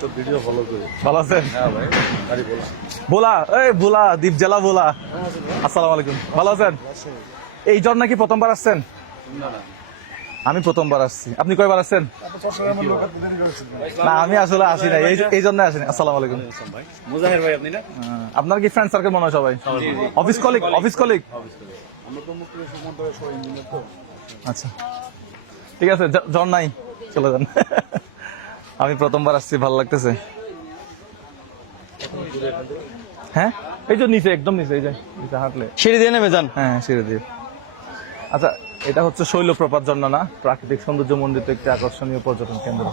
তো video follow করি। ভালো আছেন? হ্যাঁ ভাই, গাড়ি বলা। বোলা, এই বোলা, দ্বীপ জেলা বোলা। আসসালামু আলাইকুম, ভালো আছেন? এই জন নাকি প্রথমবার আসছেন? না না, আমি প্রথমবার আসছি। আপনি কয়বার আসছেন? না, আমি আসলে আসি না, এই জন্য আসিনি। আসসালামু আলাইকুম। ভাই মুজাহির ভাই আপনি না? আপনার কি ফ্রেন্ড সার্কেল মনে হয় সবাই? Office colleague? Office colleague? আমরা তো মুক্তি সম্বন্ধে সবাই ইঞ্জিনিয়ার তো। আচ্ছা, ঠিক আছে, জন নাই, চলে যান। আমি প্রথমবার আসছি, ভালো লাগতেছে। হ্যাঁ, এই যে নিচে, একদম নিচে, এই যে নিচে হাঁটলে সিঁড়ি দিয়ে নেমে যান। হ্যাঁ, সিঁড়ি দিয়ে। আচ্ছা, এটা হচ্ছে শৈলপ্রপাত ঝর্ণা, প্রাকৃতিক সৌন্দর্য মন্ডিত একটি আকর্ষণীয় পর্যটন কেন্দ্র।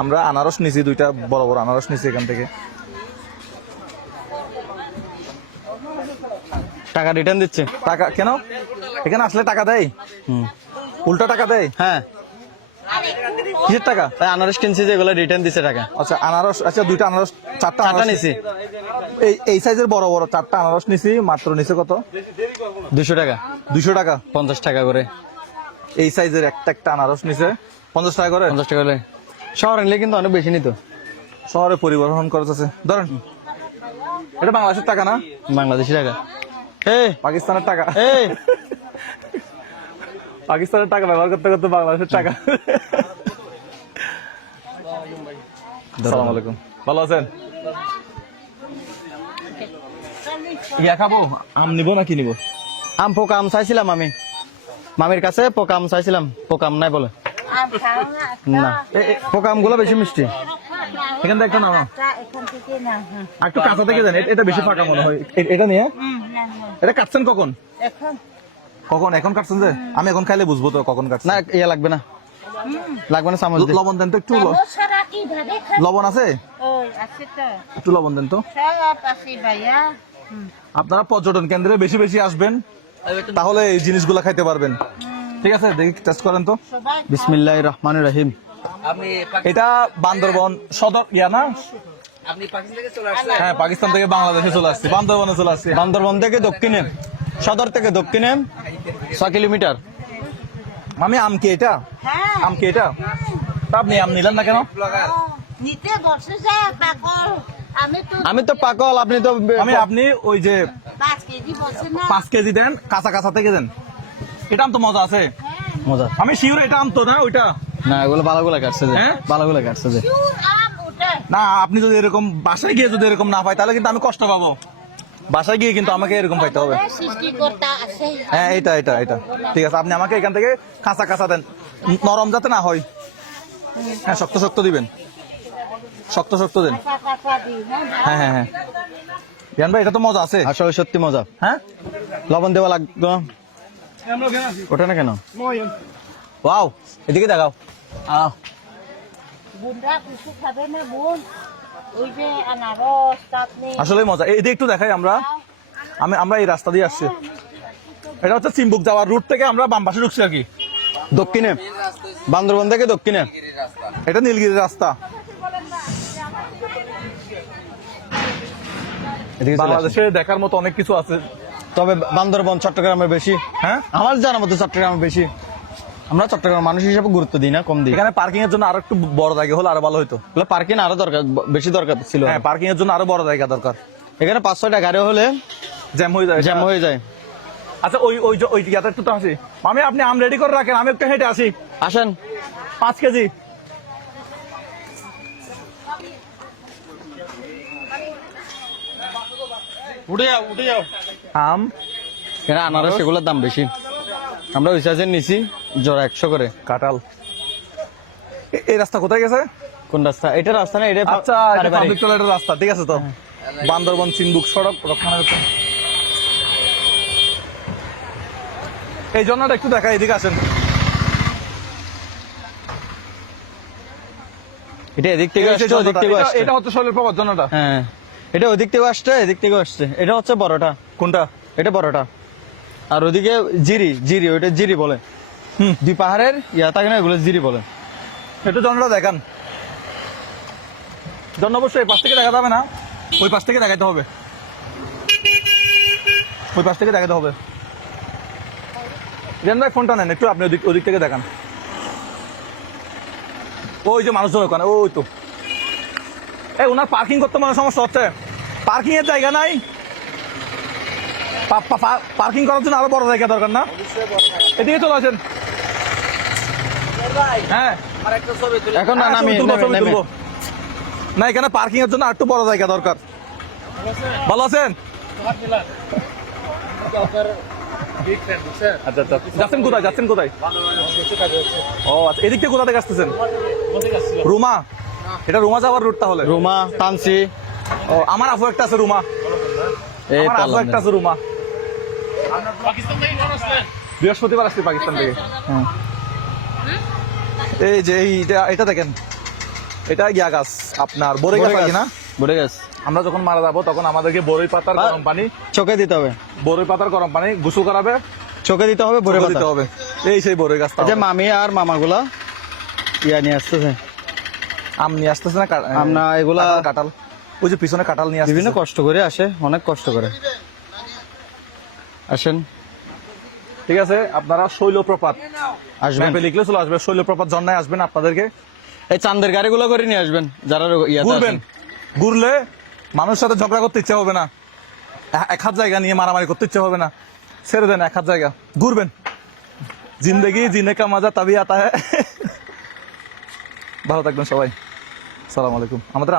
আমরা আনারস নিছি, দুইটা বড় বড় আনারস নিছি এখান থেকে। টাকা রিটার্ন দিচ্ছে। টাকা কেন? এখানে আসলে টাকা দেয়? উল্টা টাকা দেয়? হ্যাঁ, কিসের টাকা? তাই আনারস কিনছি যে এগুলো রিটার্ন দিচ্ছে টাকা। আচ্ছা, আনারস, আচ্ছা দুইটা আনারস, চারটা টাকা আনারস নিছি এই সাইজের বড় বড় চারটা আনারস নিছি, মাত্র নিছে কত? 200 টাকা, 200 টাকা। 50 টাকা করে। এই সাইজের একটা একটা আনারস নিছে 50 টাকা করে। 50 টাকা করে। শহরে নিলে কিন্তু অনেক বেশি নিত। শহরে পরিবহন খরচ আছে। ধরেন, এটা বাংলাদেশের টাকা না? বাংলাদেশি টাকা। এ পাকিস্তানের টাকা। এ পাকিস্তানের টাকা ব্যবহার করতে করতে বাংলাদেশের টাকা। আসসালামু আলাইকুম, ভালো আছেন? ইয়া খাবো? আম নিবো না কি নিবো? আম পোকা আম চাইছিলাম আমি মামির কাছে, পোকা আম চাইছিলাম, পোকা আম নাই বলে। না, পোকা আমগুলো বেশি মিষ্টি। এখান থেকে একটা নাও না, একটু কাঁচা থেকে দেন, এটা বেশি ফাঁকা মনে হয়। এটা নিয়ে, এটা কাটছেন কখন? কখন? এখন কাটছেন যে? আমি এখন খাইলে বুঝবো তো কখন কাটছেন। না, ইয়ে লাগবে না, লাগবে না চামচ দিয়ে। লবণ দেন তো একটু। লবণ আছে? একটু লবণ দেন তো। আপনারা পর্যটন কেন্দ্রে বেশি বেশি আসবেন, তাহলে এই জিনিসগুলা খাইতে পারবেন। ঠিক আছে, দেখি টেস্ট করেন তো। বিসমিল্লাহির রহমানির রহিম। এটা বান্দরবন সদর ইয়া না? হ্যাঁ, পাকিস্তান থেকে বাংলাদেশে চলে আসছে, বান্দরবনে চলে আসছে। বান্দরবন থেকে দক্ষিণে, সদর থেকে দক্ষিণে 6 কিলোমিটার। আমি আম কি এটা? আম কি এটা? তা আপনি আম নিলেন না কেন? আমি তো পাগল, আপনি তো আপনি ওই যে 5 কেজি দেন, কাঁচা কাঁচা থেকে দেন। এটা আম তো মজা আছে। মজা। আমি শিওর এটা আম তো না ওইটা। না, এগুলো ভালোগুলো কাটছে যে, হ্যাঁ? ভালোগুলো কাটছে যে। না, আপনি যদি এরকম বাসায় গিয়ে যদি এরকম না পাই, তাহলে কিন্তু আমি কষ্ট পাবো। বাসায় গিয়ে কিন্তু আমাকে এরকম পাইতে হবে। হ্যাঁ, এটা এটা এটা ঠিক আছে, আপনি আমাকে এখান থেকে কাঁচা কাঁচা দেন, নরম যাতে না হয়। হ্যাঁ, শক্ত শক্ত দিবেন, শক্ত শক্ত দেন। হ্যাঁ হ্যাঁ হ্যাঁ, রিয়ান ভাই, এটা তো মজা আছে। আসলে সত্যি মজা। হ্যাঁ, লবণ দেওয়া লাগতো না। ওটা না কেন? ওয়াও, এদিকে দেখাও। আসলে মজা, এদিকে একটু দেখাই। আমরা এই রাস্তা দিয়ে আসছি। এটা হচ্ছে চিম্বুক যাওয়ার রুট থেকে আমরা বাম পাশে ঢুকছি আর কি, দক্ষিণে, বান্দরবন থেকে দক্ষিণে। এটা নীলগিরির রাস্তা। এদিকে চলে আসেন। বাংলাদেশে দেখার মতো অনেক কিছু আছে, তবে বান্দরবন চট্টগ্রামের বেশি। হ্যাঁ, আমার জানার মতো চট্টগ্রামের বেশি। আমরা চট্টগ্রাম মানুষ হিসেবে গুরুত্ব দিই না, কম দিই। এখানে পার্কিং এর জন্য আরো একটু বড় জায়গা হলে আরো ভালো হতো। পার্কিং আরো দরকার, বেশি দরকার ছিল। হ্যাঁ, পার্কিং এর জন্য আরো বড় জায়গা দরকার। এখানে 5-6টা গাড়ি হলে জ্যাম হয়ে যায়, জ্যাম হয়ে যায়। আচ্ছা, ওই ইয়াতে একটু তো আসি। আপনি আম রেডি করে রাখেন, আমি একটু হেঁটে আসি। আসেন। 5 কেজি। উঠে যাও। আম, এখানে আনারস, সেগুলোর দাম বেশি। আমরা ওই সাইজের নিছি, জোড়া 100 করে। কাঁঠাল। এই রাস্তা কোথায় গেছে? কোন রাস্তা? এটা রাস্তা না, এটা আচ্ছা, এটা পাবলিক টয়লেটের রাস্তা। ঠিক আছে তো, বান্দরবন চিম্বুক সড়ক রক্ষণাবেক্ষণ। এই জন্যটা একটু দেখা, এদিকে আসেন। এটা এদিক থেকে আসছে, ওদিক থেকে আসছে। এটা হচ্ছে শৈলপ্রপাত জন্যটা। হ্যাঁ, এটা ওদিক থেকে আসছে, এদিক থেকে আসছে। এটা হচ্ছে বড়টা। কোনটা? এটা বড়টা। আর ওদিকে জিরি, ওইটা জিরি বলে। দুই পাহাড়ের ইয়া থাকে না, এগুলো জিরি বলে। একটু জন্যটা দেখান। জন্য অবশ্যই এই পাশ থেকে দেখা যাবে না, ওই পাশ থেকে দেখাতে হবে, ওই পাশ থেকে দেখাতে হবে। রিয়ান ভাই, ফোনটা নেন একটু, আপনি ওদিক থেকে দেখান। ওই যে মানুষজন ওখানে, ওই তো। এই ওনার পার্কিং করতে মানে সমস্যা হচ্ছে, পার্কিং এর জায়গা নাই। পার্কিং করার জন্য আরো বড় জায়গা দরকার না? এদিকে চলে আসেন। হ্যাঁ এখন না নামি তুলবো। না এখানে পার্কিং এর জন্য আর একটু বড় জায়গা দরকার। ভালো আছেন? আচ্ছা আচ্ছা, যাচ্ছেন কোথায়, যাচ্ছেন কোথায়? ও আচ্ছা, এদিক থেকে কোথা থেকে আসতেছেন? রুমা? এটা রুমা যাওয়ার রুট তাহলে? রুমা টানছি। ও আমার আপু একটা আছে রুমা, এই আমার আপু একটা আছে রুমা। বৃহস্পতিবার আসছি পাকিস্তান থেকে। এই যে এটা দেখেন, এটা গিয়া গাছ আপনার বড়ই গাছ না? বড়ে গাছ। আমরা যখন মারা যাবো তখন আমাদেরকে বড়ই পাতার গরম পানি, চোখে দিতে হবে, বড়ই পাতার গরম পানি গোসল করাবে, চোখে দিতে হবে, বড়ে দিতে হবে। এই সেই বড়ই গাছটা। যে মামি আর মামাগুলা ইয়া নিয়ে আসতেছে, আম নিয়ে আসতেছে না? আমরা এগুলা কাঁঠাল, ওই যে পিছনে কাঁঠাল নিয়ে আসতেছে। বিভিন্ন কষ্ট করে আসে, অনেক কষ্ট করে আসেন। ঠিক আছে, আপনারা শৈলপ্রপাত আসবেন, ম্যাপে লিখলে চলে আসবে। শৈলপ্রপাত ঝর্ণায় আসবেন, আপনাদেরকে এই চান্দের গাড়িগুলো করে নিয়ে আসবেন। যারা ঘুরবেন, ঘুরলে মানুষের সাথে ঝগড়া করতে ইচ্ছা হবে না, এক হাত জায়গা নিয়ে মারামারি করতে ইচ্ছা হবে না, ছেড়ে দেন এক হাত জায়গা, ঘুরবেন। জিন্দেগি জিনে কা মজা তবে আতা হ্যায়। ভালো থাকবেন সবাই, সালাম আলাইকুম। আমাদের